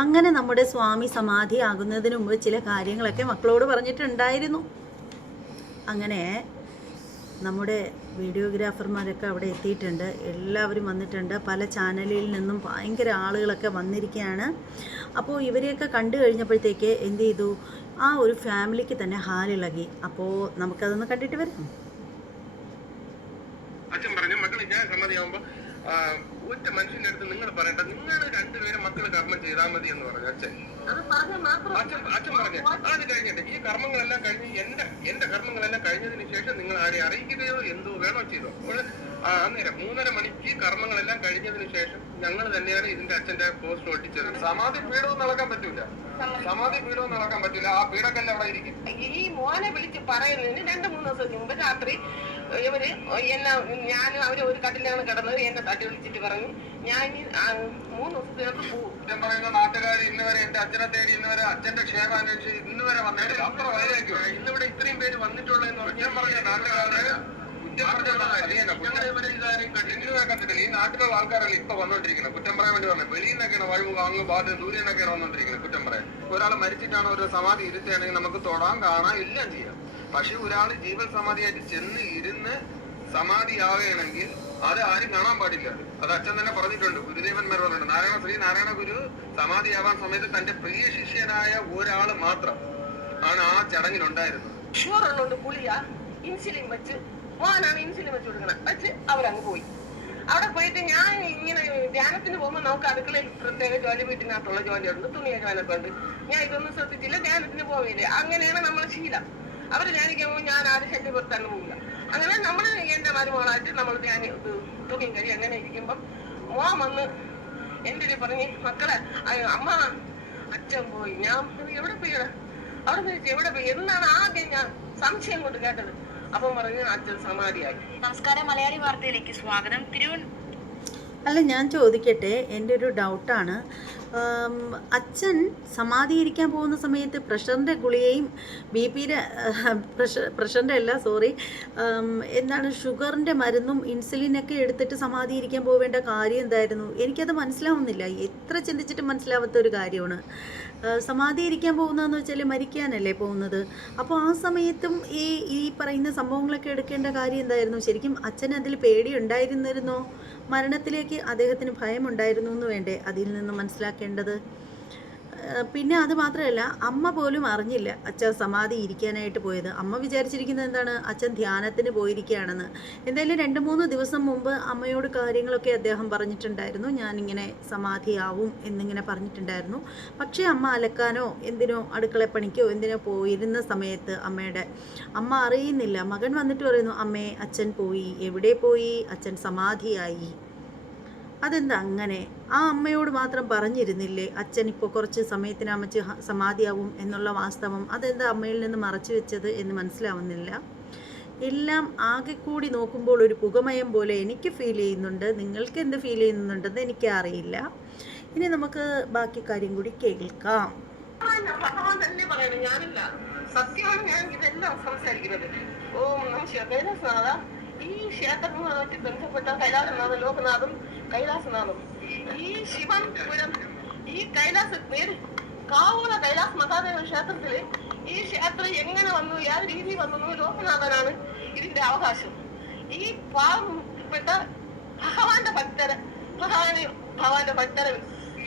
അങ്ങനെ നമ്മുടെ സ്വാമി സമാധി ആകുന്നതിന് മുമ്പ് ചില കാര്യങ്ങളൊക്കെ മക്കളോട് പറഞ്ഞിട്ടുണ്ടായിരുന്നു. അങ്ങനെ നമ്മുടെ വീഡിയോഗ്രാഫർമാരൊക്കെ അവിടെ എത്തിയിട്ടുണ്ട്. എല്ലാവരും വന്നിട്ടുണ്ട്. പല ചാനലിൽ നിന്നും ഭയങ്കര ആളുകളൊക്കെ വന്നിരിക്കുകയാണ്. അപ്പോൾ ഇവരെയൊക്കെ കണ്ടു കഴിഞ്ഞപ്പോഴത്തേക്ക് എന്ത് ചെയ്തു? ആ ഒരു ഫാമിലിക്ക് തന്നെ ഹാലിളകി അപ്പോൾ നമുക്കതൊന്ന് കണ്ടിട്ട് വരാം. അച്ഛൻ പറഞ്ഞു മക്കൾ ഞാൻ സമ്മതിയാവുമ്പോ ആ, ഒറ്റ മനുഷ്യന്റെ അടുത്ത് നിങ്ങൾ പറയണ്ട. നിങ്ങൾ രണ്ടുപേരും മക്കൾ കർമ്മം ചെയ്താൽ മതി എന്ന് പറഞ്ഞു അച്ഛൻ. അച്ഛൻ അച്ഛൻ പറഞ്ഞു അത് കഴിഞ്ഞിട്ട് ഈ കർമ്മങ്ങളെല്ലാം കഴിഞ്ഞ് എന്റെ എന്റെ കർമ്മങ്ങളെല്ലാം കഴിഞ്ഞതിന് ശേഷം നിങ്ങൾ ആരെ അറിയിക്കുകയോ എന്തോ വേണോ ചെയ്തോ? അപ്പോൾ ആ, അന്നേരം മൂന്നര മണിക്ക് കർമ്മങ്ങളെല്ലാം കഴിഞ്ഞതിന് ശേഷം ഞങ്ങൾ തന്നെയാണ് ഇതിന്റെ അച്ഛന്റെ പോസ്റ്റ് ഒട്ടിച്ചത്. സമാധി പീഠവും നടക്കാൻ പറ്റൂല. സമാധി പീഠവും നടക്കാൻ പറ്റൂല. ആ പീഠക്കല്ല അവിടെ ഇരിക്കും. ഈ മോനെ വിളിച്ച് പറയുന്നതിന് രണ്ട് മൂന്ന് ദിവസം മുമ്പ് രാത്രി ഇവർ എന്നെ ഞാനും അവർ ഒരു കട്ടിലാണ് കിടന്നത് എന്നെ തട്ടി വിളിച്ചിട്ട് പറഞ്ഞു. ഞാൻ മൂന്ന് ദിവസത്തിനകത്ത് പോകും പറയുന്ന നാട്ടുകാർ ഇന്ന് വരെ എന്റെ അച്ഛനെ തേടി ഇന്ന് വരെ അച്ഛന്റെ ക്ഷേമം അന്വേഷിച്ച് ഇന്ന് വരെ വന്നിട്ടില്ല അത്ര വൈരാഗ്യം ഇന്നിവിടെ ഇത്രയും പേര് വന്നിട്ടുള്ളതെന്ന് കുറ്റം പറഞ്ഞ നാട്ടുകാരെ കുറ്റം പറഞ്ഞ കണ്ടിന്യൂ കണ്ടിട്ടില്ല. ഈ നാട്ടിലുള്ള ആൾക്കാരല്ല ഇപ്പൊ വന്നോണ്ടിരിക്കുന്നത്? കുറ്റം പറയാൻ വേണ്ടി പറഞ്ഞത് വെളിയിൽ നിന്നൊക്കെയാണ് വഴിമുഖം അങ്ങ് ബാധ്യത ദൂരെ നിന്നൊക്കെയാണ് വന്നോണ്ടിരിക്കുന്നത് കുറ്റം പറയാൻ. ഒരാൾ മരിച്ചിട്ടാണ് ഒരു സമാധി ഇരുത്തുകയാണെങ്കിൽ നമുക്ക് തൊടാൻ കാണാൻ എല്ലാം ചെയ്യാം. പക്ഷെ ഒരാൾ ജീവൻ സമാധിയായിട്ട് ചെന്ന് ഇരുന്ന് സമാധിയാവുകയാണെങ്കിൽ അത് ആരും കാണാൻ പാടില്ല. അത് അച്ഛൻ തന്നെ പറഞ്ഞിട്ടുണ്ട്. ഗുരുദേവന്മാർ പറഞ്ഞിട്ടുണ്ട്. നാരായണ ശ്രീ നാരായണ ഗുരു സമാധിയാവാൻ സമയത്ത് തന്റെ പ്രിയ ശിഷ്യനായ ഒരാൾ മാത്രം ആണ് ആ ചടങ്ങിൽ ഉണ്ടായിരുന്നത് ഉള്ളതുകൊണ്ട് പുളിയ ഇൻസുലിൻ വെച്ച് മോനാണ് ഇൻസുലിൻ വെച്ച് കൊടുക്കണം. വെച്ച് അവരങ്ങ് പോയി. അവിടെ പോയിട്ട് ഞാൻ ഇങ്ങനെ ധ്യാനത്തിന് പോകുമ്പോൾ നമുക്ക് അടുക്കളയിൽ പ്രത്യേക ജോലി വീട്ടിനകത്തുള്ള ജോലിയുണ്ട്. തുണിയൊക്കെ കഴുകാനൊക്കെ ഉണ്ട് ഞാൻ ഇതൊന്നും ശ്രദ്ധിച്ചില്ല. ധ്യാനത്തിന് പോവില്ലേ അങ്ങനെയാണ് നമ്മളെ ശീലം. അവർ ധ്യാനിക്കുമ്പോൾ ഞാൻ ആരും ശല്യപ്പെടുത്താൻ പോകില്ല അങ്ങനെ നമ്മൾ എന്റെ മരുമകളായിട്ട് നമ്മൾ ധ്യാനി തുണിയും കഴി അങ്ങനെ ഇരിക്കുമ്പം മോൻ വന്ന് എന്റെ ഒരു പറഞ്ഞ് മക്കളെ അമ്മ അച്ഛൻ പോയി. ഞാൻ എവിടെ പോയിടാ അവിടെ നിന്ന് എവിടെ പോയി? എന്നാണ് ആദ്യം ഞാൻ സംശയം കൊണ്ട് കേട്ടത്. അപ്പം പറഞ്ഞു അച്ഛൻ സമാധിയായി. നമസ്കാരം മലയാളി വാർത്തയിലേക്ക് സ്വാഗതം. തിരുവനന്തപുരം അല്ല ഞാൻ ചോദിക്കട്ടെ എന്റെ ഒരു ഡൗട്ടാണ് അച്ഛൻ സമാധിയിരിക്കാൻ പോകുന്ന സമയത്ത് പ്രഷറിന്റെ ഗുളികയും ബി പിയുടെ പ്രഷർ പ്രഷറിന്റെ അല്ല സോറി എന്താണ് ഷുഗറിന്റെ മരുന്നും ഇൻസുലിനൊക്കെ എടുത്തിട്ട് സമാധിയിരിക്കാൻ പോവേണ്ട കാര്യം എന്തായിരുന്നു? എനിക്കത് മനസ്സിലാവുന്നില്ല. എത്ര ചിന്തിച്ചിട്ട് മനസ്സിലാവാത്ത ഒരു കാര്യമാണ്. സമാധിയിരിക്കാൻ പോകുന്നതെന്ന് വെച്ചാൽ മരിക്കാനല്ലേ പോകുന്നത്. അപ്പോൾ ആ സമയത്തും ഈ ഈ പറയുന്ന സംഭവങ്ങളൊക്കെ എടുക്കേണ്ട കാര്യം എന്തായിരുന്നു? ശരിക്കും അച്ഛൻ അതിൽ പേടി പേടിയുണ്ടായിരുന്നിരുന്നോ മരണത്തിലേക്ക് അദ്ദേഹത്തിന് ഭയമുണ്ടായിരുന്നു എന്ന് വേണ്ടേ? അതിൽ നിന്ന് മനസ്സിലാക്കേണ്ടത് പിന്നെ അത് മാത്രമല്ല അമ്മ പോലും അറിഞ്ഞില്ല അച്ഛൻ സമാധി ഇരിക്കാനായിട്ട് പോയത്. അമ്മ വിചാരിച്ചിരിക്കുന്നത് എന്താണ്? അച്ഛൻ ധ്യാനത്തിന് പോയിരിക്കുകയാണെന്ന്. എന്തായാലും രണ്ട് മൂന്ന് ദിവസം മുമ്പ് അമ്മയോട് കാര്യങ്ങളൊക്കെ അദ്ദേഹം പറഞ്ഞിട്ടുണ്ടായിരുന്നു. ഞാനിങ്ങനെ സമാധിയാവും എന്നിങ്ങനെ പറഞ്ഞിട്ടുണ്ടായിരുന്നു. പക്ഷേ അമ്മ അലക്കാനോ എന്തിനോ അടുക്കളപ്പണിക്കോ എന്തിനോ പോയിരുന്ന സമയത്ത് അമ്മയുടെ അമ്മ അറിയുന്നില്ല. മകൻ വന്നിട്ട് പറയുന്നു അമ്മേ അച്ഛൻ പോയി. എവിടെ പോയി? അച്ഛൻ സമാധിയായി. അതെന്താ അങ്ങനെ? ആ അമ്മയോട് മാത്രം പറഞ്ഞിരുന്നില്ലേ? അച്ഛൻ ഇപ്പോൾ കുറച്ച് സമയത്തിന് അമ്മച്ച് സമാധിയാവും എന്നുള്ള വാസ്തവം അതെന്താ അമ്മയിൽ നിന്ന് മറച്ചു വെച്ചത് എന്ന് മനസ്സിലാവുന്നില്ല. എല്ലാം ആകെ കൂടി നോക്കുമ്പോൾ ഒരു പുകമയം പോലെ എനിക്ക് ഫീൽ ചെയ്യുന്നുണ്ട്. നിങ്ങൾക്ക് എന്ത് ഫീൽ ചെയ്യുന്നുണ്ടെന്ന് എനിക്ക് അറിയില്ല ഇനി നമുക്ക് ബാക്കി കാര്യം കൂടി കേൾക്കാം. സത്യമാണ് ഞാൻ ഇതെല്ലാം സംസാരിക്കുന്നത്. ഓ കൈലാസനാഥ ഈ ക്ഷേത്രങ്ങളുമായിട്ട് ബന്ധപ്പെട്ട കൈലാസനാഥൻ ലോകനാഥും കൈലാസനാഥും. ഈ ശിവൻപുരം ഈ കൈലാസ പേര് കാവുള കൈലാസ് മഹാദേവ ക്ഷേത്രത്തിൽ ഈ ക്ഷേത്രം എങ്ങനെ വന്നു ഏത് രീതി വന്നു ലോകനാഥനാണ് ഇതിന്റെ അവകാശം. ഈ പാവപ്പെട്ട ഭഗവാന്റെ ഭക്തര് ഭഗവാന് ഭഗവാന്റെ ഭക്തര്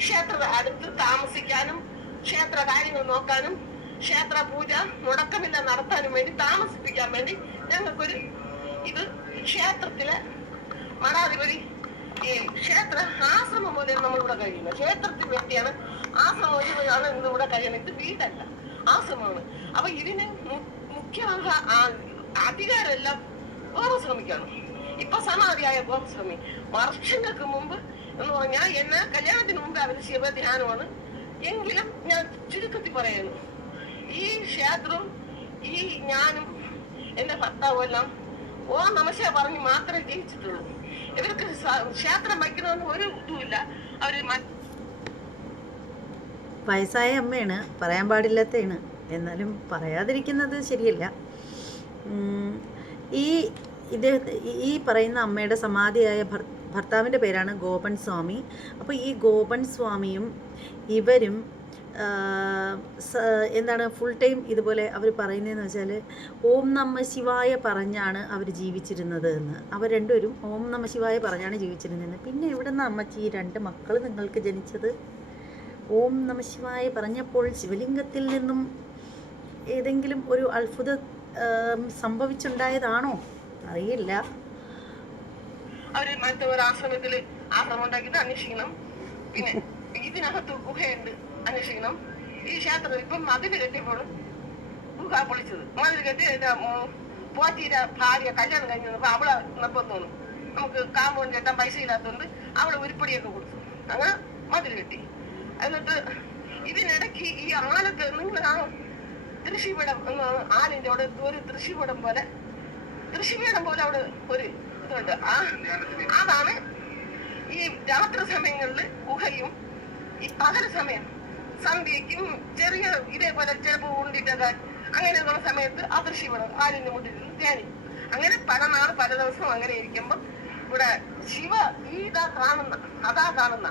ക്ഷേത്ര അടുത്ത് താമസിക്കാനും ക്ഷേത്ര കാര്യങ്ങൾ നോക്കാനും ക്ഷേത്ര പൂജ മുടക്കമില്ല നടത്താനും വേണ്ടി താമസിപ്പിക്കാൻ വേണ്ടി ഞങ്ങൾക്കൊരു ഇത് ക്ഷേത്രത്തിലെ മഠാധിപതി ഈ ക്ഷേത്ര ആശ്രമം പോലെ നമ്മളിവിടെ കഴിയുന്നത്. ക്ഷേത്രത്തിൽ വ്യക്തിയാണ് ആശ്രമം വഴിയാണ് ഇന്നിവിടെ കഴിയുന്നത്. ഇത് വീടല്ല ആശ്രമമാണ്. അപ്പൊ ഇതിന് മുഖ്യമായ അധികാരമെല്ലാം ഗോപസ്വാമിക്കാണ് ഇപ്പൊ സമാധിയായ ഗോപസ്വാമി വർഷങ്ങൾക്ക് മുമ്പ് എന്ന് പറഞ്ഞാൽ എന്നെ കല്യാണത്തിന് മുമ്പ് അവർ ശിവധ്യാനമാണ് എങ്കിലും ഞാൻ ചുരുക്കത്തിൽ പറയുന്നു. ഈ ക്ഷേത്രവും ഈ ഞാനും എന്റെ ഭർത്താവും എല്ലാം ഓ നമശ പറഞ്ഞ് മാത്രമേ ജയിച്ചിട്ടുള്ളൂ ഇവർക്ക് ക്ഷേത്രം വയ്ക്കണമെന്ന് ഒരു ഇതുമില്ല. അവർ വയസ്സായ അമ്മയാണ് പറയാൻ പാടില്ലാത്തതാണ് എന്നാലും പറയാതിരിക്കുന്നത് ശരിയല്ല. ഈ ഇദ്ദേഹത്തെ ഈ പറയുന്ന അമ്മയുടെ സമാധിയായ ഭർ ഭർത്താവിന്റെ പേരാണ് ഗോപൻ സ്വാമി. അപ്പോൾ ഈ ഗോപൻ സ്വാമിയും ഇവരും എന്താണ് ഫുൾ ടൈം ഇതുപോലെ അവർ പറയുന്നതെന്ന് വെച്ചാൽ ഓം നമ ശിവായ പറഞ്ഞാണ് അവർ ജീവിച്ചിരുന്നത് എന്ന്. അവർ രണ്ടുപേരും ഓം നമ ശിവായ പറഞ്ഞാണ് ജീവിച്ചിരുന്നത് പിന്നെ എവിടെ നിന്ന് അമ്മച്ചി ഈ രണ്ട് മക്കൾ നിങ്ങൾക്ക് ജനിച്ചത്? ഓം നമ ശിവായ പറഞ്ഞപ്പോൾ ശിവലിംഗത്തിൽ നിന്നും ഏതെങ്കിലും ഒരു അത്ഭുത സംഭവിച്ചുണ്ടായതാണോ? അറിയില്ല. അവർ മറ്റേ ഒരു ആശ്രമത്തിൽ ആശ്രമം ഉണ്ടാക്കിയിട്ട് അന്വേഷിക്കണം. പിന്നെ ഇതിനകത്ത് ഗുഹയുണ്ട്. അന്വേഷിക്കണം. ഈ ക്ഷേത്രം ഇപ്പം മതിൽ കെട്ടിയപ്പോഴും ഗുഹ പൊളിച്ചത്. മതിൽ കെട്ടി എന്റെ പോറ്റീരെ ഭാര്യ കല്യാണം കഴിഞ്ഞു വന്നപ്പോ അവളെ നിർബന്ധമാണ് നമുക്ക് കാമ്പൗണ്ട് കെട്ടാൻ പൈസ ഇല്ലാത്തതുകൊണ്ട് അവളെ ഉരുപ്പടിയൊക്കെ കൊടുത്തു. അങ്ങനെ മതിൽ കെട്ടി. എന്നിട്ട് ഇതിനിടയ്ക്ക് ഈ ആലത്ത് നിങ്ങൾ ആ തൃശ്ശിപീഠം ആലിന്റെ അവിടെ ഒരു തൃശ്ശിപീഠം പോലെ തൃശ്ശിപീഠം പോലെ അവിടെ ഒരു ഇതുണ്ട്. ആ അതാണ് ഈ രാത്രി സമയങ്ങളിൽ ഗുഹയും ഈ പകൽ സമയം സന്ധ്യയ്ക്കും ചെറിയ ഇതേപോലെ ചിലപ്പോൾ അങ്ങനെ അങ്ങനെയുള്ള സമയത്ത് അദൃശ്യപ്പെടും ആലിന്റെ മുന്നിൽ നിന്ന് ധ്യാനിക്കും അങ്ങനെ പല നാൾ പല ദിവസവും അങ്ങനെ ഇരിക്കുമ്പോൾ ഇവിടെ ശിവ ഈതാ കാണുന്ന അതാ കാണുന്ന.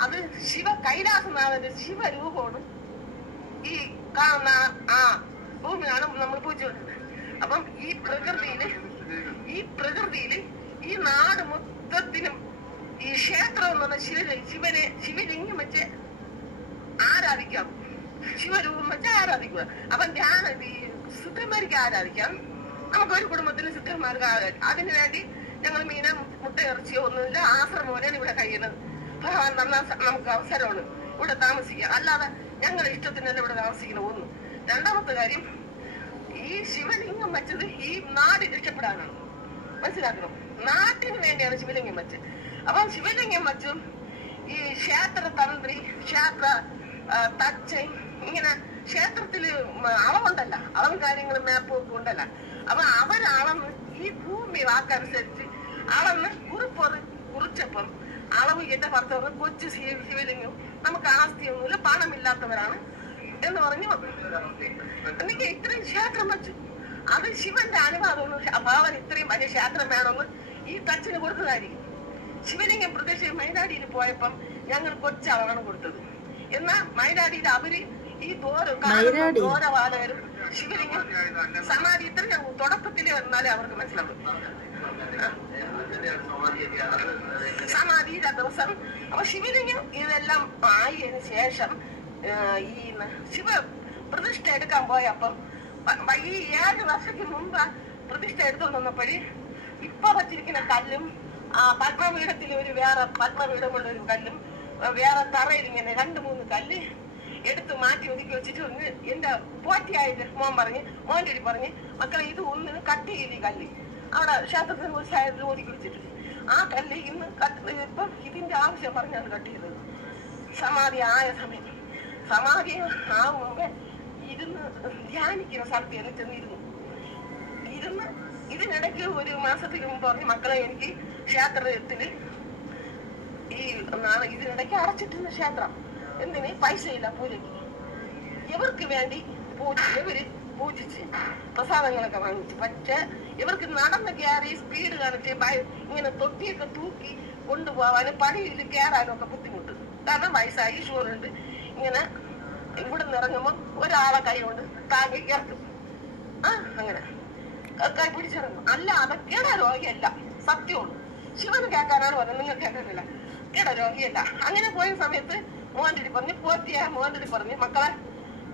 അത് ശിവ കൈലാസനാഥന്റെ ശിവരൂപമാണ് ഈ കാണുന്ന ആ ഭൂമിയാണ് നമ്മൾ പൂജ അപ്പം ഈ പ്രകൃതിയിൽ ഈ പ്രകൃതിയിൽ ഈ നാട് മൊത്തത്തിനും ഈ ക്ഷേത്രം എന്ന് പറഞ്ഞ ശിവ ശിവനെ ശിവലിംഗം വെച്ച് ആരാധിക്കാം? ശിവരൂപം വെച്ച് ആരാധിക്കുക. അപ്പൊ ഞാൻ ഈ സിദ്ധന്മാർക്ക് ആരാധിക്കാം? നമുക്ക് ഒരു കുടുംബത്തിന് സിദ്ധന്മാർക്ക് ആരാധിക്കാം അതിനു വേണ്ടി ഞങ്ങൾ മീന മുട്ട ഇറച്ചിയോ ഒന്നുമില്ല ആശ്രമോനാണ് ഇവിടെ കഴിയുന്നത്. ഭഗവാൻ തന്ന നമുക്ക് അവസരമാണ് ഇവിടെ താമസിക്കുക അല്ലാതെ ഞങ്ങളുടെ ഇഷ്ടത്തിനല്ല ഇവിടെ താമസിക്കണം ഒന്ന്. രണ്ടാമത്തെ കാര്യം ഈ ശിവലിംഗം വെച്ചത് ഈ നാട് രക്ഷപ്പെടാനാണ്. മനസ്സിലാക്കണം? നാട്ടിന് വേണ്ടിയാണ് ശിവലിംഗം വെച്ചത്. അപ്പം ശിവലിംഗം വെച്ചും ഈ ക്ഷേത്ര തന്ത്രി ക്ഷേത്ര ആ, ഇങ്ങനെ ക്ഷേത്രത്തിൽ അളവുണ്ടല്ല. അളവ് കാര്യങ്ങളും മാപ്പും ഒക്കെ ഉണ്ടല്ല. അപ്പൊ അവരളന്ന് ഈ ഭൂമി വാക്കനുസരിച്ച് അളന്ന് കുറിപ്പൊറ് കുറിച്ചപ്പം അളവ് എന്റെ ഭർത്താവ് കൊച്ചു ശിവ- ശിവലിംഗം നമുക്ക് ആസ്തിയൊന്നുമില്ല പണമില്ലാത്തവരാണ് എന്ന് പറഞ്ഞു എനിക്ക് ഇത്രയും ക്ഷേത്രം വെച്ചു. അത് ശിവന്റെ അനുവാദമാണ്. ഭാവൻ ഇത്രയും വലിയ ക്ഷേത്രം വേണമെന്ന് ഈ തച്ചിന് കൊടുത്തതായിരിക്കും. ശിവലിംഗം പ്രദേശം മൈനാടിയിൽ പോയപ്പം ഞങ്ങൾ കൊച്ചളവാണ് കൊടുത്തത്. എന്നാ മൈനാടിയിൽ അവർ ഈ? ദോരവാലകരും ശിവലിംഗം സമാധി ഇത്ര ഞാൻ വന്നാലേ അവർക്ക് മനസ്സിലാവും സമാധിയിലെ ദിവസം അപ്പൊ ശിവലിംഗം ഇതെല്ലാം ആയതിനു ശേഷം ഈ ശിവ പ്രതിഷ്ഠ എടുക്കാൻ പോയപ്പം ഈ ഏഴ് വർഷത്തിന് മുമ്പ് പ്രതിഷ്ഠ എടുത്തോണ്ട് വന്നപ്പോഴ് ഇപ്പൊ വച്ചിരിക്കുന്ന കല്ലും ആ പത്മപീഠത്തിൽ ഒരു വേറെ പത്മപീഠമുള്ള ഒരു കല്ലും വേറെ തറയിൽ ഇങ്ങനെ രണ്ട് മൂന്ന് കല്ല് എടുത്ത് മാറ്റി ഒതുക്കി വെച്ചിട്ട് ഒന്ന് എന്റെ പോറ്റിയായിട്ട് മോൻ പറഞ്ഞ് മോന്റെ അടി പറഞ്ഞ് മക്കളെ ഇത് ഒന്ന് കട്ട് ചെയ്ത് കല്ല്. അവിടെ ക്ഷേത്രത്തിന് ഒരു സൈഡിൽ ഒതുക്കി വെച്ചിട്ട് ആ കല്ല് ഇന്ന് കട്ട് ഇപ്പൊ ഇതിന്റെ ആവശ്യം പറഞ്ഞാണ് കട്ട് ചെയ്തത്. സമാധി ആയ സമയം. സമാധി ആവും മുമ്പേ ഇരുന്ന് ധ്യാനിക്കുന്ന സ്ഥലത്ത് എന്ന് ചെന്നിരുന്നു. ഇരുന്ന് ഇതിനിടയ്ക്ക് ഒരു മാസത്തിന് മുമ്പ് പറഞ്ഞു മക്കളെ എനിക്ക് ക്ഷേത്രത്തിൽ ഈ ഇതിനിടയ്ക്ക് അടച്ചിട്ടുള്ള ക്ഷേത്രം. എന്തിന്? പൈസയില്ല പൂജയ്ക്ക് ഇവർക്ക് വേണ്ടി പൂജ ഇവർ പൂജിച്ച് പ്രസാദങ്ങളൊക്കെ വാങ്ങിച്ചു. പക്ഷെ ഇവർക്ക് നടന്ന് കയറി സ്പീഡ് കാണിച്ച് ഇങ്ങനെ തൊട്ടിയൊക്കെ തൂക്കി കൊണ്ടുപോവാനും പണിയിൽ കയറാനും ഒക്കെ ബുദ്ധിമുട്ട്. കാരണം വയസ്സായി ഷുഗറുണ്ട്. ഇങ്ങനെ ഇവിടെ നിന്ന് ഇറങ്ങുമ്പോൾ ഒരാളെ കൈ കൊണ്ട് താങ്ങി ഇറക്കും. ആ അങ്ങനെ. ക- പിടിച്ചിറങ്ങും. അല്ല അതൊക്കെയാണ് രോഗിയല്ല. സത്യമുള്ളൂ ശിവന് കേൾക്കാനാണ് പറഞ്ഞത്. നിങ്ങൾ കേൾക്കാനില്ല കേട രോഗിയല്ല. അങ്ങനെ പോയ സമയത്ത് മോഹൻഡി പറഞ്ഞു പൂർത്തിയായ മോഹൻഡി പറഞ്ഞു മക്കളെ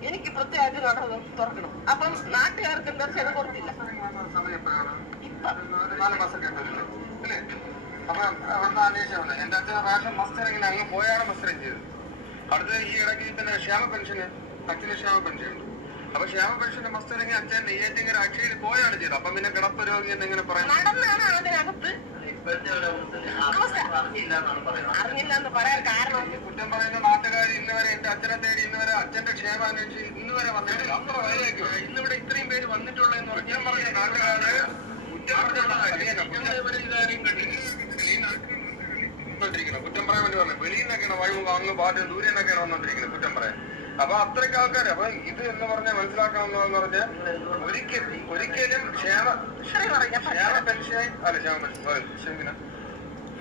എനിക്ക് പ്രത്യേകമായിട്ട് നട തുറക്കണം. അപ്പം നാട്ടുകാർക്ക് കൊടുത്തില്ല എന്റെ അച്ഛൻ റാഷൻ മസ്റ്ററിങ്ങിന് അങ്ങ് പോയാണ് മസ്റ്ററിങ് ചെയ്തത് അടുത്ത് ഈ ഇടയ്ക്ക് തന്നെ ക്ഷേമ പെൻഷന് അച്ഛന് ക്ഷേമ പെൻഷൻ ഉണ്ട് അപ്പൊ ക്ഷേമ പെൻഷന്റെ മസ്റ്ററിങ് അച്ഛൻ നെയ്യാറ്റിങ്ങനെ അക്ഷയിൽ പോയാണ് ചെയ്തത് അപ്പൊ പിന്നെ കിടപ്പ് രോഗി പറയാം. നടന്നാണ് അതിനകത്ത് അറിഞ്ഞില്ല എന്ന് പറയാൻ കാരണം? കുറ്റം പറയുന്ന നാട്ടുകാർ ഇന്ന് വരെ എന്റെ അച്ഛനെ തേടി ഇന്ന് വരെ അച്ഛന്റെ ക്ഷേമം അന്വേഷിച്ച് ഇന്ന് വരെ വന്നിട്ടില്ല അത്ര വൈകിയോ ഇന്നിവിടെ ഇത്രയും പേര് വന്നിട്ടുള്ളത് എന്ന് പറഞ്ഞാൽ പറഞ്ഞ നാട്ടുകാര് കുറ്റം. വന്നിരിക്കുന്നത്. കുറ്റം പറയാൻ വേണ്ടി പറഞ്ഞു വെളിയിൽ നിന്നൊക്കെയാണ് വഴിമുഖം അങ്ങ് ബാധ്യത ദൂരെ നിന്നൊക്കെയാണ് വന്നോണ്ടിരിക്കുന്നത് കുറ്റം പറയാൻ. അപ്പൊ അത്രയ്ക്ക് ആൾക്കാർ അപ്പൊ ഇത് എന്ന് പറഞ്ഞ മനസ്സിലാക്കണം എന്ന് പറഞ്ഞാൽ ഒരിക്കലും ഒരിക്കലും ക്ഷേമ ക്ഷേമ പെൻഷൻ അല്ല ക്ഷേമ പെൻഷൻ ക്ഷമിക്കണം.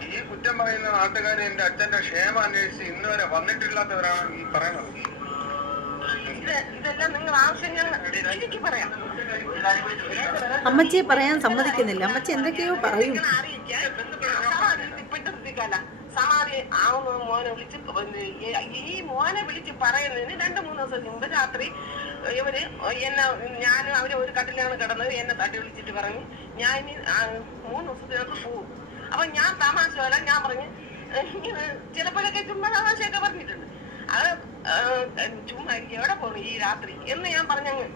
ഈ കുറ്റം പറയുന്ന നാട്ടുകാർ എന്റെ അച്ഛന്റെ ക്ഷേമം അന്വേഷിച്ച് ഇന്ന് വരെ വന്നിട്ടില്ലാത്തവരാണ് ഈ പറയുന്നത് അമ്മച്ചിയെ പറയാൻ സമ്മതിക്കുന്നില്ല അമ്മച്ചി എന്തൊക്കെയോ പറയും സമാധി ആവുന്ന മോനെ വിളിച്ച് ഈ- മോനെ വിളിച്ച് പറയുന്നതിന് രണ്ട് മൂന്ന് ദിവസം മുമ്പ് രാത്രി ഇവർ എന്നെ ഞാൻ അവർ ഒരു കട്ടിലാണ് കിടന്നത് എന്നെ തട്ടി വിളിച്ചിട്ട് പറഞ്ഞു ഞാൻ ഇനി മൂന്ന് ദിവസത്തിനകത്ത് പോകും അപ്പൊ ഞാൻ തമാശ പോലെ ഞാൻ പറഞ്ഞു ചിലപ്പോഴൊക്കെ ചുമ്മാ തമാശയൊക്കെ പറഞ്ഞിട്ടുണ്ട്. അത് ചുമ്മാ എനിക്ക് എവിടെ പോകണം ഈ രാത്രി? എന്ന് ഞാൻ പറഞ്ഞങ്ങ്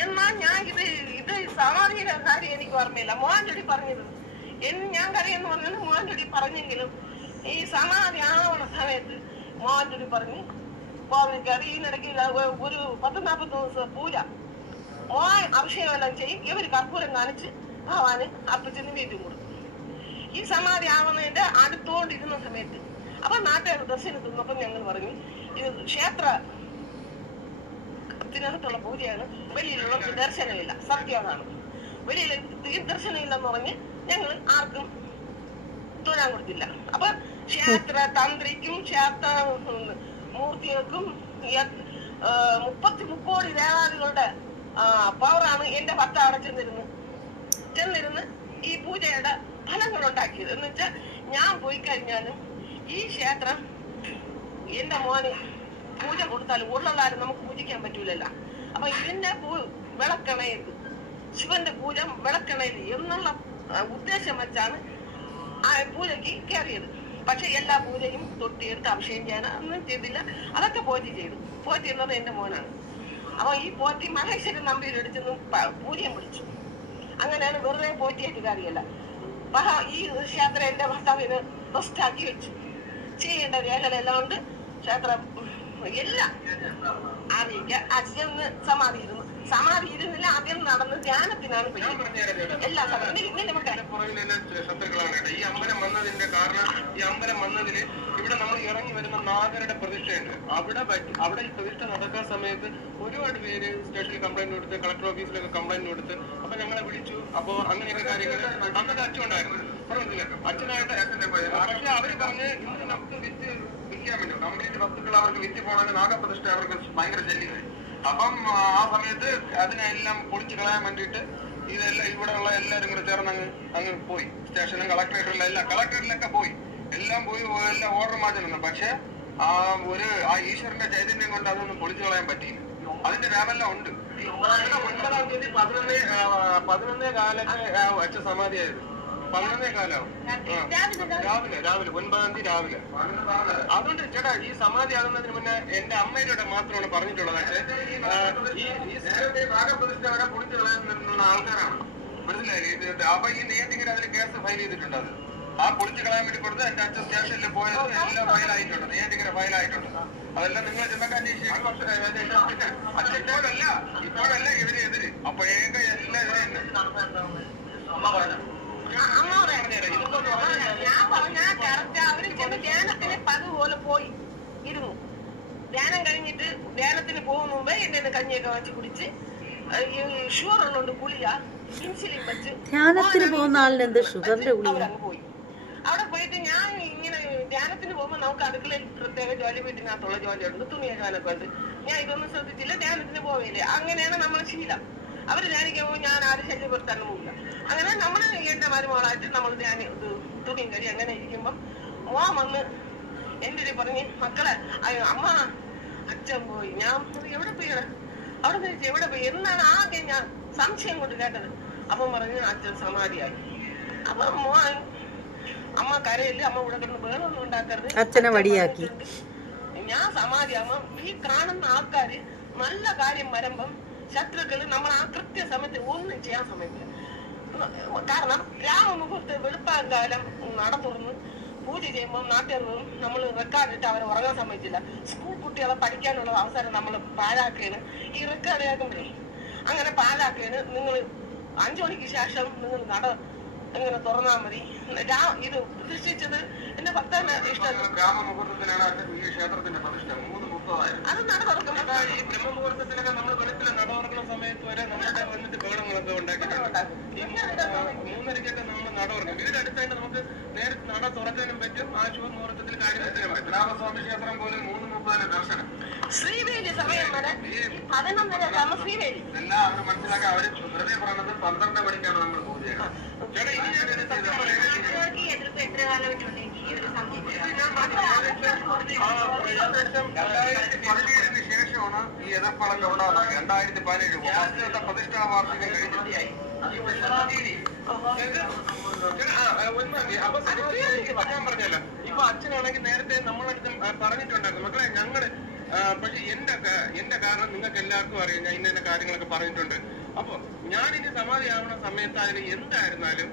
എന്നാ ഞാൻ ഇത് ഇത് സമാധിയുടെ കാര്യം എനിക്ക് ഓർമ്മയില്ല. മോഹൻചൊടി പറഞ്ഞത് എന്ന് ഞാൻ കരയെന്ന് പറഞ്ഞത് മോഹൻചൊടി പറഞ്ഞെങ്കിലും ഈ സമാധി ആവണ സമയത്ത് മോഹൻചൊടി പറഞ്ഞ്. പോകാൻ കയറി ഒരു- പത്ത് നാൽപ്പത് ദിവസം പൂജ. മോൻ അഭിഷേകമെല്ലാം ചെയ്യും. ഇവർ കർപ്പൂരം കാണിച്ച് ഭഗവാന് അപ്പച്ചന് വീട്ടിൽ കൊടുക്കും. ഈ സമാധി ആവുന്നതിന്റെ അടുത്തോണ്ടിരുന്ന സമയത്ത് അപ്പൊ നാട്ടുകാർ ദർശനം തിന്നപ്പം ഞങ്ങൾ പറഞ്ഞു ഇത് ക്ഷേത്ര ത്തിനകത്തുള്ള പൂജയാണ്. വലിയ ദർശനമില്ല. സത്യമാണ് വലിയ ദർശനമില്ലെന്ന് പറഞ്ഞ് ഞങ്ങൾ ആർക്കും തൊഴാൻ കൊടുത്തില്ല. അപ്പൊ ക്ഷേത്ര തന്ത്രിക്കും ക്ഷേത്ര മൂർത്തികൾക്കും മുപ്പത്തി മുക്കോടി ദേവാദികളുടെ പവറാണ് എന്റെ ഭർത്താവ് അവിടെ ചെന്നിരുന്ന് ചെന്നിരുന്ന് ഈ പൂജയുടെ ഫലങ്ങൾ ഉണ്ടാക്കിയത്. എന്ന് വെച്ചാൽ ഞാൻ പോയി കഴിഞ്ഞാലും ഈ ക്ഷേത്രം എന്റെ മോന് പൂജ കൊടുത്താൽ ഉള്ളതാരും നമുക്ക് പൂജിക്കാൻ പറ്റൂലല്ലോ. അപ്പൊ ഇതിന്റെ പൂ- വിളക്കണയിൽ ശിവന്റെ പൂജ വിളക്കണയിൽ എന്നുള്ള ഉദ്ദേശം വെച്ചാണ് ആ പൂജയ്ക്ക് കയറിയത്. പക്ഷെ എല്ലാ പൂജയും തൊട്ടിയെടുത്ത് അഭിഷേകം ചെയ്യാൻ ഒന്നും ചെയ്തില്ല. അതൊക്കെ പോറ്റി ചെയ്തു. പോറ്റി എന്നത് എന്റെ മോനാണ്. അപ്പൊ ഈ പോറ്റി മഹേശ്വരൻ നമ്പിയിൽ എടുത്തു പൂജയും പിടിച്ചു അങ്ങനെയാണ് വെറുതെ പോറ്റിയായിട്ട് കാര്യമല്ല. ഈ ക്ഷേത്രം എന്റെ ഭർത്താവിന് റെസ്റ്റാക്കി വെച്ചു. ചെയ്യേണ്ട രേഖകളെല്ലാം ഉണ്ട്. ക്ഷേത്രം എല്ലാം. അച്ഛന് സമാധി ഇരുന്നു സമാധി ഇരുന്നില്ല ആദ്യം നടന്ന് ധ്യാനത്തിനാണ്. എല്ലാ ശത്രുക്കളാണ് ഈ അമ്പലം വന്നതിന്റെ കാരണം ഈ അമ്പലം വന്നതിൽ ഇവിടെ നമ്മൾ ഇറങ്ങി വരുന്ന നാഗരുടെ പ്രതിഷ്ഠയുണ്ട്. അവിടെ അവിടെ ഈ പ്രതിഷ്ഠ നടക്കാൻ സമയത്ത് ഒരുപാട് പേര് സ്റ്റേഷനിൽ കംപ്ലൈന്റ് കൊടുത്ത് കളക്ടർ ഓഫീസിലൊക്കെ കംപ്ലൈന്റ് കൊടുത്ത് അപ്പൊ ഞങ്ങളെ വിളിച്ചു. അപ്പൊ അങ്ങനെയൊക്കെ കാര്യങ്ങൾ അന്നത്തെ അച്ഛനുണ്ടായിരുന്നു അച്ഛനായിട്ട് പക്ഷെ അവർ പറഞ്ഞ് ഇന്ന് നമുക്ക് വിറ്റ് വിൽക്കാൻ പറ്റും കംപ്ലീറ്റ് വസ്തുക്കൾ അവർക്ക് വിറ്റ് പോകണമെങ്കിൽ നാഗപ്രതിഷ്ഠ അവർക്ക് ഭയങ്കര ശല്യമായി. അപ്പം ആ സമയത്ത് അതിനെല്ലാം പൊളിച്ചു കളയാൻ വേണ്ടിയിട്ട് ഇതെല്ലാം ഇവിടെ ഉള്ള എല്ലാവരും കൂടെ ചേർന്ന് അങ്ങ് അങ്ങ് പോയി. സ്റ്റേഷനും കളക്ടറേറ്റിലും എല്ലാം കളക്ടറേറ്റിലൊക്കെ പോയി. എല്ലാം പോയി എല്ലാം ഓർഡർ മാറ്റുന്നുണ്ട് പക്ഷെ ആ ഒരു ആ ഈശ്വരന്റെ ചൈതന്യം കൊണ്ട് അതൊന്നും പൊളിച്ചു കളയാൻ പറ്റിയില്ല. അതിന്റെ രാമെല്ലാം ഉണ്ട്. ഒൻപതാം തീയതി പതിനൊന്നേ പതിനൊന്നേ കാലത്ത് വെച്ച സമാധിയായത് പതിനൊന്നേ കാലാവും. ആ. രാവിലെ രാവിലെ. ഒൻപതാം തീയതി രാവിലെ. അതുകൊണ്ട് ചേട്ടാ ഈ സമാധി ആകുന്നതിന് മുന്നേ എന്റെ അമ്മയുടെ മാത്രമാണ് പറഞ്ഞിട്ടുള്ളത്. പക്ഷേ ഈ നേരത്തെ വരെ ആൾക്കാരാണ്. മനസ്സിലായില്ലേ അപ്പൊ ഈ നിയന്ത്രിങ്ങനെ അതിൽ കേസ് ഫയൽ ചെയ്തിട്ടുണ്ട് അത്. ആ പൊളിച്ചു കളയാൻ വേണ്ടി കൊടുത്ത് എന്റെ അച്ഛൻ സ്റ്റേഷനിൽ പോയത് എല്ലാം ഫയലായിട്ടുണ്ട് ഫയൽ ഫയലായിട്ടുണ്ട് അതെല്ലാം നിങ്ങൾ ചെന്നൊക്കെ പക്ഷേ അച്ഛൻ ഇപ്പോഴല്ല. ഇപ്പോഴല്ല ഇവർ എതിര്. ഏക എല്ലാം എതിരെ. തന്നെ അമ്മ പറഞ്ഞു. ഞാൻ പറഞ്ഞ കറക്റ്റ് അവർ ചെന്ന് ധ്യാനത്തിന് പതുപോലെ പോയി ഇരുന്നു ധ്യാനം കഴിഞ്ഞിട്ട് ധ്യാനത്തിന് പോകുന്ന മുമ്പേ എന്നെ കഞ്ഞിയൊക്കെ വാങ്ങി കുടിച്ച് ഷുഗർ ഉള്ളോണ്ട് ഗുളിക ഇൻസുലിൻ വെച്ച് ധ്യാനത്തിന് പോകുന്ന ആളിന് എന്ത് ഷുഗറിന്റെ ഗുളിക? പോയി അവിടെ പോയിട്ട് ഞാൻ ഇങ്ങനെ ധ്യാനത്തിന് പോകുമ്പോൾ നമുക്ക് അടുക്കളയിൽ പ്രത്യേക ജോലി വീട്ടിനകത്തുള്ള ജോലിയുണ്ട് തുണി ഞാൻ ഇതൊന്നും ശ്രദ്ധിച്ചില്ല ധ്യാനത്തിന് പോവില്ലേ അങ്ങനെയാണ് നമ്മളെ ശീലം. അവർ ധ്യാനിക്കുമ്പോ ഞാൻ ആരും ശല്യപ്പെടുത്താൻ പോകില്ല അങ്ങനെ നമ്മൾ എന്റെ മരുമകളായിട്ട് നമ്മൾ ഞാൻ തുണിയും കരി അങ്ങനെ ഇരിക്കുമ്പം മോൻ വന്ന് എന്റെ ഒരു പറഞ്ഞ് മക്കളെ അയ്യോ അമ്മ അച്ഛൻ പോയി. ഞാൻ എവിടെ പോയാണ് അവിടെ നിന്ന് എവിടെ പോയി? എന്നാണ് ആദ്യം ഞാൻ സംശയം കൊണ്ട് കേട്ടത്. അപ്പം പറഞ്ഞു അച്ഛൻ സമാധിയായി. അപ്പൊ മോൻ അമ്മ കരയില്ല അമ്മ ഇവിടെ കിടന്ന് വേറൊന്നും ഉണ്ടാക്കരുത്. അച്ഛനെ വടിയാക്കി. ഞാൻ സമാധിയാകുമ്പം ഈ കാണുന്ന ആൾക്കാര് നല്ല കാര്യം വരുമ്പം ശത്രുക്കൾ നമ്മൾ ആ കൃത്യ സമയത്ത് ഒന്നും ചെയ്യാൻ സമയത്തില്ല കാരണം രാമമുഹൂർത്ത് വെളുപ്പാങ്കാലം നട തുറന്ന് പൂജ ചെയ്യുമ്പോൾ നാട്ടുകാർ നമ്മൾ റെക്കാർഡിട്ട് അവരെ ഉറങ്ങാൻ സമ്മതിച്ചില്ല. സ്കൂൾ കുട്ടികളെ പഠിക്കാനുള്ള അവസരം നമ്മൾ പാഴാക്കുകയാണ് ഈ റെക്കാർഡ് കേൾക്കുമ്പോഴേ അങ്ങനെ പാഴാക്കുകയാണ് നിങ്ങൾ അഞ്ചു മണിക്ക് ശേഷം നിങ്ങൾ നട ഇങ്ങനെ തുറന്നാൽ മതി. ഇത് പ്രതിഷ്ഠിച്ചത് എന്റെ ഭക്തന് ഇഷ്ടം അത് നട തുറക്കുമ്പോൾ ഈ ബ്രഹ്മമുഹൂർത്തത്തിലൊക്കെ നമ്മൾ വെളുപ്പിലെ നട തുറക്കുന്ന സമയത്ത് വരെ നമ്മുടെ വന്നിട്ട് ബഹളങ്ങളൊക്കെ ഈ മൂന്നരക്കൊക്കെ നമ്മൾ നട തുറക്കും ഇതിന്റെ അടുത്തായിട്ട് നമുക്ക് നേരെ നട തുറക്കാനും പറ്റും. ആ ശുഭമുഹൂർത്തത്തിൽ മുഹൂർത്തത്തിൽ പറ്റും. രാമസ്വാമി ക്ഷേത്രം പോലും മൂന്ന് മുപ്പതിന് ദർശനം. ശ്രീവേലി സമയം വരെ ശ്രീവേലി എല്ലാം അവർ മനസ്സിലാക്കി അവർ വെറുതെ പറയുന്നത് പന്ത്രണ്ട് മണിക്കാണ് നമ്മൾ പൂജ ചേട്ടാ ഇനി ഞാൻ എതിർപ്പ് എത്ര കാലമായിട്ടുണ്ട് രണ്ടായിരത്തി പതിനേഴിന് ശേഷമാണ് ഈ എതിർപ്പളൊക്കെ ഉണ്ടാകുന്നത് രണ്ടായിരത്തി പതിനേഴ് ഫസ്റ്റത്തെ പ്രതിഷ്ഠാ വാർഷികം കഴിഞ്ഞു. അപ്പൊ ഞാൻ പറഞ്ഞല്ലോ ഇപ്പൊ അച്ഛനാണെങ്കിൽ നേരത്തെ നമ്മളടുത്ത് പറഞ്ഞിട്ടുണ്ടായിരുന്നു മക്കളെ ഞങ്ങൾ പക്ഷെ എന്റെ എന്റെ കാരണം നിങ്ങൾക്ക് എല്ലാവർക്കും അറിയാം ഞാൻ ഇന്ന കാര്യങ്ങളൊക്കെ പറഞ്ഞിട്ടുണ്ട് അപ്പൊ ഞാൻ ഇനി സമാധിയാവുന്ന സമയത്ത് അതിന് എന്തായിരുന്നാലും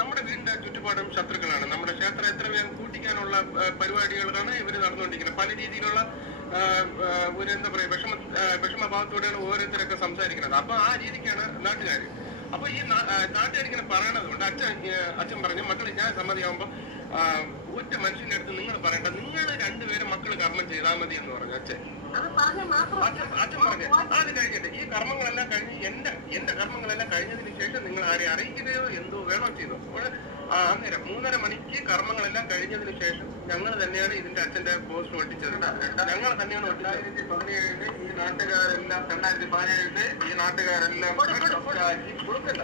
നമ്മുടെ വീടിന്റെ ചുറ്റുപാടും ശത്രുക്കളാണ്. നമ്മുടെ ക്ഷേത്രം എത്ര വേഗം കൂട്ടിക്കാനുള്ള പരിപാടികളാണ് ഇവർ നടന്നുകൊണ്ടിരിക്കുന്നത്. പല രീതിയിലുള്ള ഒരു എന്താ പറയാ വിഷമ വിഷമഭാവത്തോടെയാണ് ഓരോരുത്തരൊക്കെ സംസാരിക്കുന്നത്. അപ്പൊ ആ രീതിക്കാണ് നാട്ടുകാർ അപ്പൊ ഈ നാട്ടുകാരിങ്ങനെ പറയണത് കൊണ്ട് അച്ഛൻ അച്ഛൻ പറഞ്ഞു മക്കളെ ഞാൻ സമ്മതിയാവുമ്പോ ഒറ്റ മനുഷ്യന്റെ അടുത്ത് നിങ്ങൾ പറയണ്ട. നിങ്ങൾ രണ്ടുപേരും മക്കൾ കർമ്മം ചെയ്താൽ മതി എന്ന് പറഞ്ഞു അച്ഛൻ. അത് കഴിഞ്ഞിട്ട് ഈ കർമ്മങ്ങളെല്ലാം കഴിഞ്ഞ് എന്റെ എന്റെ കർമ്മങ്ങളെല്ലാം കഴിഞ്ഞതിന് ശേഷം നിങ്ങൾ ആരെ അറിയിക്കുകയോ എന്തോ വേണോ ചെയ്തു. അപ്പോൾ ആ അന്നേരം മൂന്നര മണിക്ക് കർമ്മങ്ങളെല്ലാം കഴിഞ്ഞതിന് ശേഷം ഞങ്ങൾ തന്നെയാണ് ഇതിന്റെ അച്ഛന്റെ പോസ്റ്റ് ഒട്ടിച്ചത് ഞങ്ങൾ തന്നെയാണ് രണ്ടായിരത്തി പതിനേഴിൽ ഈ നാട്ടുകാരെല്ലാം രണ്ടായിരത്തി പതിനേഴിൽ ഈ നാട്ടുകാരെല്ലാം കൊടുക്കില്ല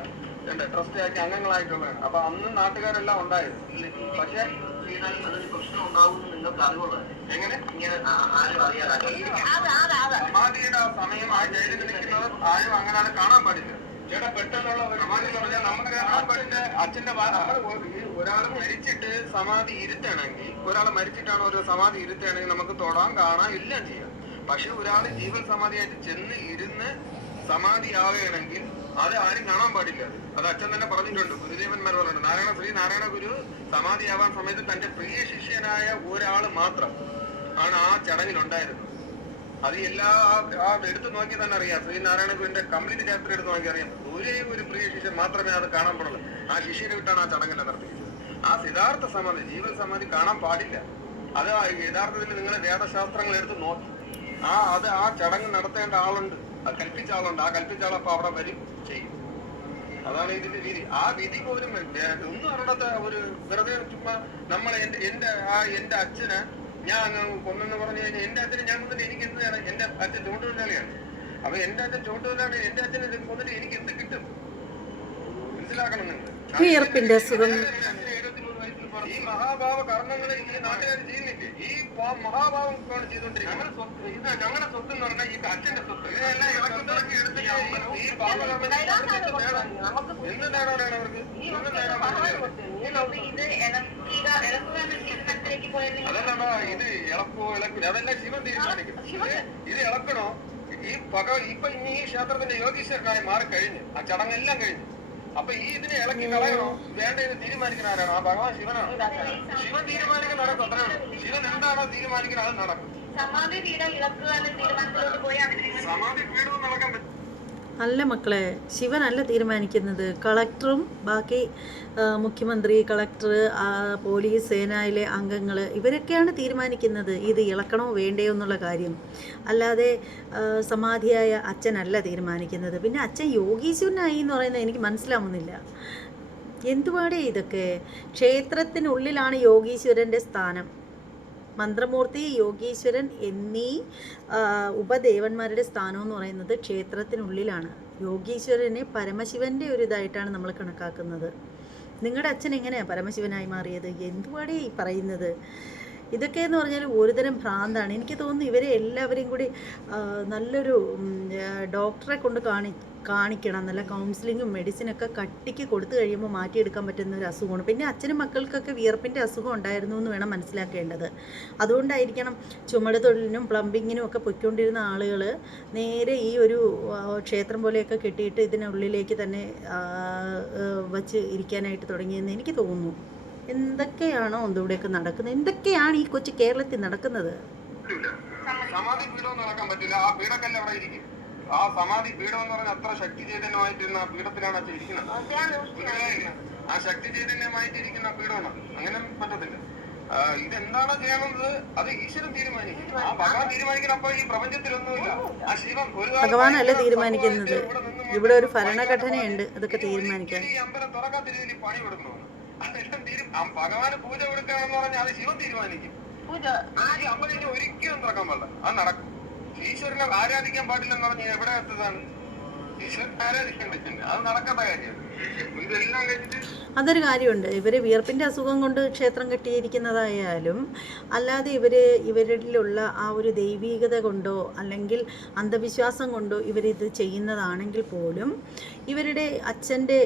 ട്രസ്റ്റ് ആക്കി അംഗങ്ങളായിട്ടുള്ളതാണ്. അപ്പൊ അന്ന് നാട്ടുകാരെല്ലാം ഉണ്ടായിരുന്നു. പക്ഷെ അതിന് പ്രശ്നം ഉണ്ടാവും നിങ്ങൾക്ക് അറിവുള്ളത് എങ്ങനെ? ഇങ്ങനെ ആരും അറിയാതെ സമാധിയുടെ ആ സമയം ആ ജയിലിൽ നിൽക്കുന്നത് ആരും അങ്ങനെ കാണാൻ പാടില്ല. ചേട്ടാ പെട്ടെന്നുള്ള സമാധി എന്ന് പറഞ്ഞാൽ നമുക്ക് കാണാൻ പാടില്ല അച്ഛന്റെ ഒരാൾ മരിച്ചിട്ട് സമാധി ഇരുത്താണെങ്കിൽ ഒരാൾ മരിച്ചിട്ടാണ് ഒരു സമാധി ഇരുത്തണമെങ്കിൽ നമുക്ക് തൊടാൻ കാണാൻ എല്ലാം ചെയ്യാം. പക്ഷെ ഒരാൾ ജീവൻ സമാധിയായിട്ട് ചെന്ന് ഇരുന്ന് സമാധിയാവുകയാണെങ്കിൽ അത് ആരും കാണാൻ പാടില്ല. അത്. അച്ഛൻ തന്നെ പറഞ്ഞിട്ടുണ്ട്. ഗുരുദേവന്മാർ പറഞ്ഞു നാരായണ ശ്രീ നാരായണ ഗുരു സമാധിയാവാൻ സമയത്ത് തന്റെ പ്രിയ ശിഷ്യനായ ഒരാൾ മാത്രം ആണ് ആ ചടങ്ങിലുണ്ടായിരുന്നത്. അത് എല്ലാ ആ- എടുത്തു നോക്കി തന്നെ അറിയാം. ശ്രീനാരായണ ഗുരുവിന്റെ കംപ്ലീറ്റ് ചാപ്റ്റർ എടുത്ത് നോക്കി അറിയാം. ഒരേ ഒരു പ്രിയ ശിഷ്യൻ മാത്രമേ അത് കാണാൻ പാടുള്ളൂ. ആ ശിഷ്യനെ വിട്ടാണ് ആ ചടങ്ങിനെ നടത്തിയത് ആ സിദ്ധാർത്ഥ സമാധി ജീവൻ സമാധി കാണാൻ പാടില്ല. അത് യഥാർത്ഥത്തിൽ നിങ്ങൾ വേദശാസ്ത്രങ്ങൾ എടുത്ത് നോക്കി. ആ അത് ആ ചടങ്ങ് നടത്തേണ്ട ആളുണ്ട്. കൽപ്പിച്ച ആളുണ്ട്. ആ കൽപ്പിച്ച ആളപ്പോ അവിടെ വരും ചെയ്യും. അതാണ് ഇതിന്റെ രീതി. ആ വിധി പോലും ഒന്നും അറിയാത്ത ഒരു വെറുതെ ചുമ്മാ നമ്മളെ എന്റെ എന്റെ ആ എന്റെ അച്ഛന് ഞാൻ അങ്ങ് കൊന്നെന്ന് പറഞ്ഞു കഴിഞ്ഞാൽ എന്റെ അച്ഛനെ ഞാൻ കൊന്നിട്ട് എനിക്ക് എന്ത് വേണം? എന്റെ അച്ഛൻ ചൂണ്ടുതൊഴിലാളിയാണ് അപ്പൊ എന്റെ അച്ഛൻ ചൂണ്ടുതൊഴിലാളി എന്റെ അച്ഛനെ കൊന്നിട്ട് എനിക്ക് എന്ത് കിട്ടും? മനസ്സിലാക്കണം നിങ്ങൾ. ഈ മഹാഭാവ കർമ്മങ്ങൾ ഈ നാട്ടുകാർ ചെയ്യുന്നില്ലേ? ഈ മഹാഭാവം കൊണ്ട് ചെയ്തോണ്ടിരിക്കുന്നത് സ്വത്ത് ഇത് ഞങ്ങളുടെ സ്വത്ത് എന്ന് പറഞ്ഞാൽ ഈ അച്ഛന്റെ സ്വത്ത്. ഇളക്കി ഈ പാപകർമ്മം. എന്ത് നേടാനാണ് അവർക്ക്? എന്ത് ഇത് അതല്ലടാ ഇളക്കോ ഇളക്കില്ല. അതെല്ലാം ശിവൻ തീരുമാനിക്കും ഇത് ഇത് ഇളക്കണോ? ഈ പക ഇപ്പൊ ഇനി ഈ ക്ഷേത്രത്തിന്റെ യോഗീശ്വരനായി മാറി കഴിഞ്ഞു ആ ചടങ്ങെല്ലാം കഴിഞ്ഞു അപ്പൊ ഈ ഇതിനെ ഇളക്കി കളയണോ? വേണ്ട ഇത് തീരുമാനിക്കുന്ന ആരാണ്? ആ ഭഗവാൻ ശിവനാണ്. ശിവൻ തീരുമാനിക്കുന്ന നടക്കും അത്രേ ഉള്ളൂ ശിവൻ എന്താണോ തീരുമാനിക്കുന്നത് അത് നടക്കും. സമാധി പീഠം ഇളക്കുക സമാധി പീഠവും നടക്കാൻ പറ്റും അല്ല മക്കളെ ശിവനല്ല തീരുമാനിക്കുന്നത്. കളക്ടറും ബാക്കി മുഖ്യമന്ത്രി കളക്ടർ പോലീസ് സേനയിലെ അംഗങ്ങൾ ഇവരൊക്കെയാണ് തീരുമാനിക്കുന്നത്. ഇത് ഇളക്കണോ വേണ്ടയോ എന്നുള്ള കാര്യം. അല്ലാതെ സമാധിയായ അച്ഛനല്ല തീരുമാനിക്കുന്നത്. പിന്നെ അച്ഛൻ യോഗീശ്വരനായി എന്ന് പറയുന്നത് എനിക്ക് മനസ്സിലാവുന്നില്ല. എന്തുവാടേ ഇതൊക്കെ? ക്ഷേത്രത്തിനുള്ളിലാണ് യോഗീശ്വരന്റെ സ്ഥാനം. മന്ത്രമൂർത്തി യോഗീശ്വരൻ എന്നീ ഉപദേവന്മാരുടെ സ്ഥാനം എന്ന് പറയുന്നത് ക്ഷേത്രത്തിനുള്ളിലാണ്. യോഗീശ്വരനെ പരമശിവന്റെ ഒരു ഇതായിട്ടാണ് നമ്മൾ കണക്കാക്കുന്നത്. നിങ്ങളുടെ അച്ഛൻ എങ്ങനെയാണ് പരമശിവനായി മാറിയത്? എന്തുവാടേ ഈ പറയുന്നത്? ഇതൊക്കെ എന്ന് പറഞ്ഞാൽ ഒരുതരം ഭ്രാന്താണ്. എനിക്ക് തോന്നുന്നു ഇവരെ എല്ലാവരെയും കൂടി നല്ലൊരു ഡോക്ടറെ കൊണ്ട് കാണി കാണിക്കണം. നല്ല കൗൺസിലിങ്ങും മെഡിസിനൊക്കെ കട്ടിക്ക് കൊടുത്തു കഴിയുമ്പോൾ മാറ്റിയെടുക്കാൻ പറ്റുന്ന ഒരു അസുഖമാണ്. പിന്നെ അച്ഛനും മക്കൾക്കൊക്കെ വിയർപ്പിന്റെ അസുഖം ഉണ്ടായിരുന്നു എന്ന് വേണം മനസ്സിലാക്കേണ്ടത്. അതുകൊണ്ടായിരിക്കണം ചുമട് തൊഴിലിനും പ്ലംബിങ്ങിനും ഒക്കെ പൊയ്ക്കൊണ്ടിരുന്ന ആളുകൾ നേരെ ഈ ഒരു ക്ഷേത്രം പോലെയൊക്കെ കെട്ടിയിട്ട് ഇതിനുള്ളിലേക്ക് തന്നെ വച്ച് ഇരിക്കാനായിട്ട് തുടങ്ങിയെന്ന് എനിക്ക് തോന്നുന്നു. എന്തൊക്കെയാണോ ഇവിടെയൊക്കെ നടക്കുന്നത്? എന്തൊക്കെയാണ് ഈ കൊച്ചു കേരളത്തിൽ നടക്കുന്നത്? പറ്റൂല. സമാധി പീഠം നടക്കാൻ പറ്റില്ല. ആ പീഠക്കല്ല് അവിടെ ഇരിക്കും? ആ സമാധി പീഠം എന്ന് പറഞ്ഞാൽ അത്ര ശക്തി ചൈതന്യമായിട്ടിരുന്ന ആ പീഠത്തിലാണ് അച്ഛൻ ഇരിക്കുന്നത്? ആ ശക്തി ചൈതന്യമായിട്ടിരിക്കുന്ന പീഠമാണ്. അങ്ങനെ പറ്റത്തില്ല. ഇതെന്താണോ ചെയ്യണമെന്നത് അത് ഈശ്വരൻ തീരുമാനിക്കും. ആ ഭഗവാൻ തീരുമാനിക്കുന്ന അപ്പൊ ഈ പ്രപഞ്ചത്തിലൊന്നുമില്ല. ആ ശിവൻ ഒരു ഭഗവാനല്ല തീരുമാനിക്കുന്നത്? ഇവിടെ ഒരു ഭരണഘടനയുണ്ട്. അതൊക്കെ തീരുമാനിക്കാൻ. ഈ അമ്പലം തുറക്കാത്ത രീതിയിൽ പണി കൊടുക്കണമെന്ന് അതെല്ലാം തീരും. ആ ഭഗവാന് പൂജ കൊടുക്കണമെന്ന് പറഞ്ഞാൽ അത് ശിവൻ തീരുമാനിക്കും. പൂജ. ആദ്യം അമ്പലത്തിൽ ഒരിക്കലും തുറക്കാൻ പാടില്ല. അത് നടക്കും. ഈശ്വരനെ ആരാധിക്കാൻ പാടില്ലെന്ന് പറഞ്ഞാൽ എവിടെ എത്തതാണ്? ഈശ്വരൻ ആരാധിക്കേണ്ടത് അത് നടക്കാത്ത കാര്യമാണ് അതൊരു കാര്യമുണ്ട്. ഇവർ വിയർപ്പിന്റെ അസുഖം കൊണ്ട് ക്ഷേത്രം കെട്ടിയിരിക്കുന്നതായാലും അല്ലാതെ ഇവർ ഇവരിലുള്ള ആ ഒരു ദൈവീകത കൊണ്ടോ അല്ലെങ്കിൽ അന്ധവിശ്വാസം കൊണ്ടോ ഇവരിത് ചെയ്യുന്നതാണെങ്കിൽ പോലും ഇവരുടെ അച്ഛന്റെ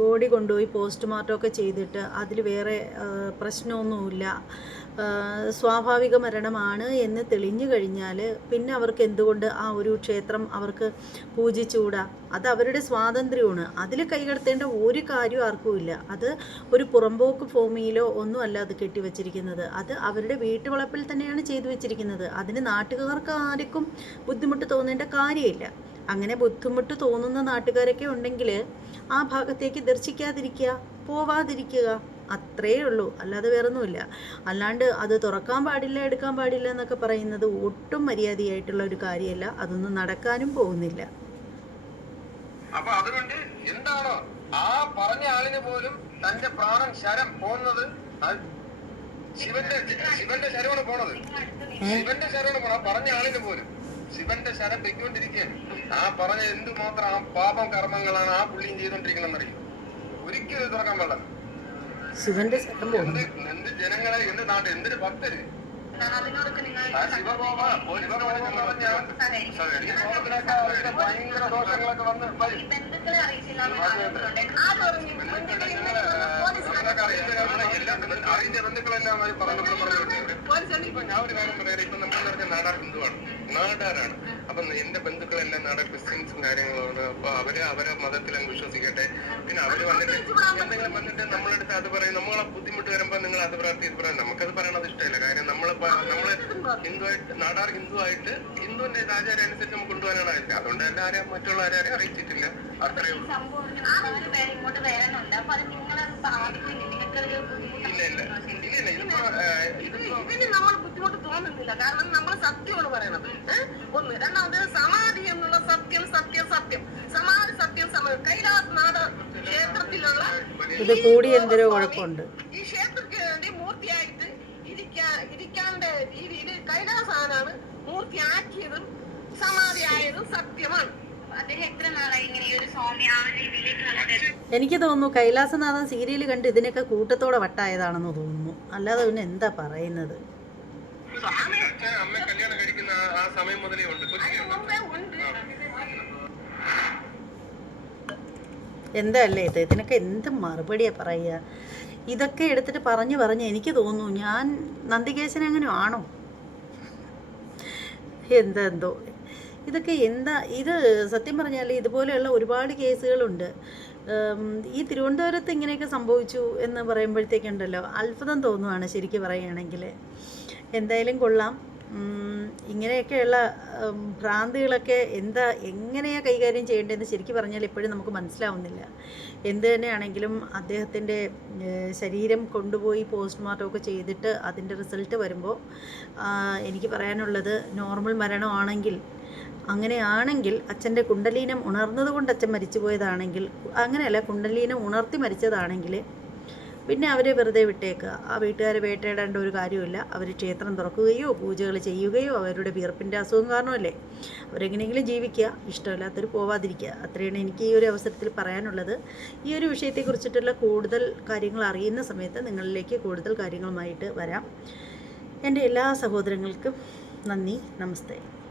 ബോഡി കൊണ്ടുപോയി പോസ്റ്റ്മോർട്ടം ഒക്കെ ചെയ്തിട്ട് അതിൽ വേറെ പ്രശ്നമൊന്നുമില്ല. സ്വാഭാവിക മരണമാണ് എന്ന് തെളിഞ്ഞു കഴിഞ്ഞാൽ പിന്നെ അവർക്ക് എന്തുകൊണ്ട് ആ ഒരു ക്ഷേത്രം അവർക്ക് പൂജിച്ചുകൂടാ? അത് അവരുടെ സ്വാതന്ത്ര്യമാണ്. അതിൽ കൈകടത്തേണ്ട ഒരു കാര്യം ആർക്കുമില്ല അത് ഒരു പുറമ്പോക്ക് ഭൂമിയിലോ ഒന്നുമല്ല അത് കെട്ടിവെച്ചിരിക്കുന്നത്. അത് അവരുടെ വീട്ടുവളപ്പിൽ തന്നെയാണ് ചെയ്തു വെച്ചിരിക്കുന്നത്. അതിന് നാട്ടുകാർക്ക് ആർക്കും ബുദ്ധിമുട്ട് തോന്നേണ്ട കാര്യമില്ല. അങ്ങനെ ബുദ്ധിമുട്ട് തോന്നുന്ന നാട്ടുകാരൊക്കെ ഉണ്ടെങ്കിൽ ആ ഭാഗത്തേക്ക് ദർശിക്കാതിരിക്കുക പോവാതിരിക്കുക അത്രയേ ഉള്ളൂ. അല്ലാതെ വേറൊന്നുമില്ല. അല്ലാണ്ട് അത് തുറക്കാൻ പാടില്ല എടുക്കാൻ പാടില്ല എന്നൊക്കെ പറയുന്നത് ഒട്ടും മര്യാദയായിട്ടുള്ള ഒരു കാര്യമല്ല. അതൊന്നും നടക്കാനും പോകുന്നില്ല. അപ്പൊ അതുകൊണ്ട് എന്താണോ ആ പറഞ്ഞ ആളിന് പോലും തന്റെ പ്രാണൻ ശരം പോകുന്നത് ശിവന്റെ ശിവന്റെ ശരമാണ് പോണത്. ശിവന്റെ ശരമാണ് പോണത്. പറഞ്ഞ ആളിന് പോലും ശിവന്റെ ശരം വെക്കൊണ്ടിരിക്കുകയാണ് ആ പറഞ്ഞ എന്തുമാത്രം ആ പാപം കർമ്മങ്ങളാണ് ആ പുള്ളിയും ചെയ്തോണ്ടിരിക്കണമെന്ന് അറിയും ഒരിക്കലും തുറക്കാൻ പാടില്ല. ശിവന്റെ എന്ത് എന്ത് ജനങ്ങളെ എന്ത് നാട് എന്തിന് ഭക്തര്? ഭയങ്കര ദോഷങ്ങളൊക്കെ വന്ന് വരും. പറഞ്ഞു പറഞ്ഞു ഇപ്പൊ ഞാൻ ഒരു കാര്യം പറയാം. ഇപ്പൊ നമ്മൾ നടക്കുന്ന നാടാർ ഹിന്ദുവാണ്. നാടാരാണ്. അപ്പൊ എന്റെ ബന്ധുക്കളെല്ലാം നാടാർ ക്രിസ്ത്യൻസും കാര്യങ്ങളാണ് അപ്പൊ അവർ അവരെ മതത്തിൽ അങ്ങ് വിശ്വസിക്കട്ടെ. പിന്നെ അവർ വന്നിട്ട് എന്തെങ്കിലും വന്നിട്ട് നമ്മളെടുത്ത് അത് പറയും. നമ്മളെ ബുദ്ധിമുട്ട് വരുമ്പോ നിങ്ങൾ അത് പ്രാർത്ഥി ഇത് പറയാം നമുക്കത് പറയണത് ഇഷ്ടമില്ല. കാര്യം നമ്മൾ ഹിന്ദു നമ്മൾ ഹിന്ദുവായിട്ട് നാടാർ ഹിന്ദു ആയിട്ട് ഹിന്ദുവിന്റെ ആചാരം അനുസരിച്ച് നമുക്ക് കൊണ്ടുപോകാനാണ് ആവശ്യം അതുകൊണ്ട് തന്നെ ആരെയും മറ്റുള്ള ആരെയും അറിയിച്ചിട്ടില്ല. അത്രയേ ഉള്ളൂ. ഇല്ല ഇല്ല. ഇതിന് നമ്മൾ ബുദ്ധിമുട്ട് തോന്നുന്നില്ല. കാരണം നമ്മൾ സത്യമാണ് പറയണത്. ഒന്ന്. രണ്ടാമത് സമാധി എന്നുള്ള സത്യം സത്യം സത്യം. സമാധി സത്യം സമാധി. കൈലാസനാഥ ക്ഷേത്രത്തിലുള്ള ഇത് കൂടി എന്തൊരു കുഴപ്പമുണ്ട് ഈ ക്ഷേത്രത്തിന് വേണ്ടി മൂർത്തിയായിട്ട് ഇരിക്കാൻ ഇരിക്കാണ്ട രീതിയിൽ കൈലാസാനാണ് മൂർത്തിയാക്കിയതും സമാധിയായതും സത്യമാണ് അദ്ദേഹം എത്ര നാളായി ഇങ്ങനെ ഈ ഒരു സ്വാമി ആ ഒരു രീതിയിലേക്ക് നടന്നത് എനിക്ക് തോന്നുന്നു കൈലാസനാഥൻ സീരിയൽ കണ്ട് ഇതിനൊക്കെ കൂട്ടത്തോടെ വട്ടായതാണെന്ന് തോന്നുന്നു. അല്ലാതെ പിന്നെ എന്താ പറയുന്നത്? എന്താ അല്ലേ ഇത്? ഇതിനൊക്കെ എന്ത് മറുപടിയാ പറയുക? ഇതൊക്കെ എടുത്തിട്ട് പറഞ്ഞു പറഞ്ഞ് എനിക്ക് തോന്നുന്നു ഞാൻ നന്ദികേശൻ എങ്ങനെ ആണോ എന്താ എന്തോ? ഇതൊക്കെ എന്താ ഇത് സത്യം പറഞ്ഞാൽ ഇതുപോലെയുള്ള ഒരുപാട് കേസുകളുണ്ട്. ഈ തിരുവനന്തപുരത്ത് ഇങ്ങനെയൊക്കെ സംഭവിച്ചു എന്ന് പറയുമ്പോഴത്തേക്കുണ്ടല്ലോ അത്ഭുതം തോന്നുവാണ് ശരിക്കും പറയുകയാണെങ്കിൽ. എന്തായാലും കൊള്ളാം. ഇങ്ങനെയൊക്കെയുള്ള ഭ്രാന്തികളൊക്കെ എന്താ എങ്ങനെയാണ് കൈകാര്യം ചെയ്യേണ്ടതെന്ന് ശരിക്കും പറഞ്ഞാൽ ഇപ്പോഴും നമുക്ക് മനസ്സിലാവുന്നില്ല. എന്ത് തന്നെയാണെങ്കിലും അദ്ദേഹത്തിന്റെ ശരീരം കൊണ്ടുപോയി പോസ്റ്റ്മോർട്ടം ഒക്കെ ചെയ്തിട്ട് അതിന്റെ റിസൾട്ട് വരുമ്പോൾ എനിക്ക് പറയാനുള്ളത് നോർമൽ മരണമാണെങ്കിൽ അങ്ങനെയാണെങ്കിൽ അച്ഛന്റെ കുണ്ടലീനം ഉണർന്നത് കൊണ്ട് അച്ഛൻ മരിച്ചു പോയതാണെങ്കിൽ അങ്ങനെയല്ല കുണ്ടലീനം ഉണർത്തി മരിച്ചതാണെങ്കിൽ പിന്നെ അവരെ വെറുതെ വിട്ടേക്കുക ആ വീട്ടുകാരെ വേട്ടയിടേണ്ട ഒരു കാര്യമില്ല അവർ ക്ഷേത്രം തുറക്കുകയോ പൂജകൾ ചെയ്യുകയോ അവരുടെ വിയർപ്പിന്റെ അസുഖം കാരണമല്ലേ? അവരെങ്ങനെയെങ്കിലും ജീവിക്കുക. ഇഷ്ടമില്ലാത്തൊരു പോവാതിരിക്കുക. അത്രയാണ് എനിക്ക് ഈ ഒരു അവസരത്തിൽ പറയാനുള്ളത്. ഈ ഒരു വിഷയത്തെക്കുറിച്ചിട്ടുള്ള കൂടുതൽ കാര്യങ്ങൾ അറിയുന്ന സമയത്ത് നിങ്ങളിലേക്ക് കൂടുതൽ കാര്യങ്ങളുമായിട്ട് വരാം. എന്റെ എല്ലാ സഹോദരങ്ങൾക്കും നന്ദി. നമസ്തേ.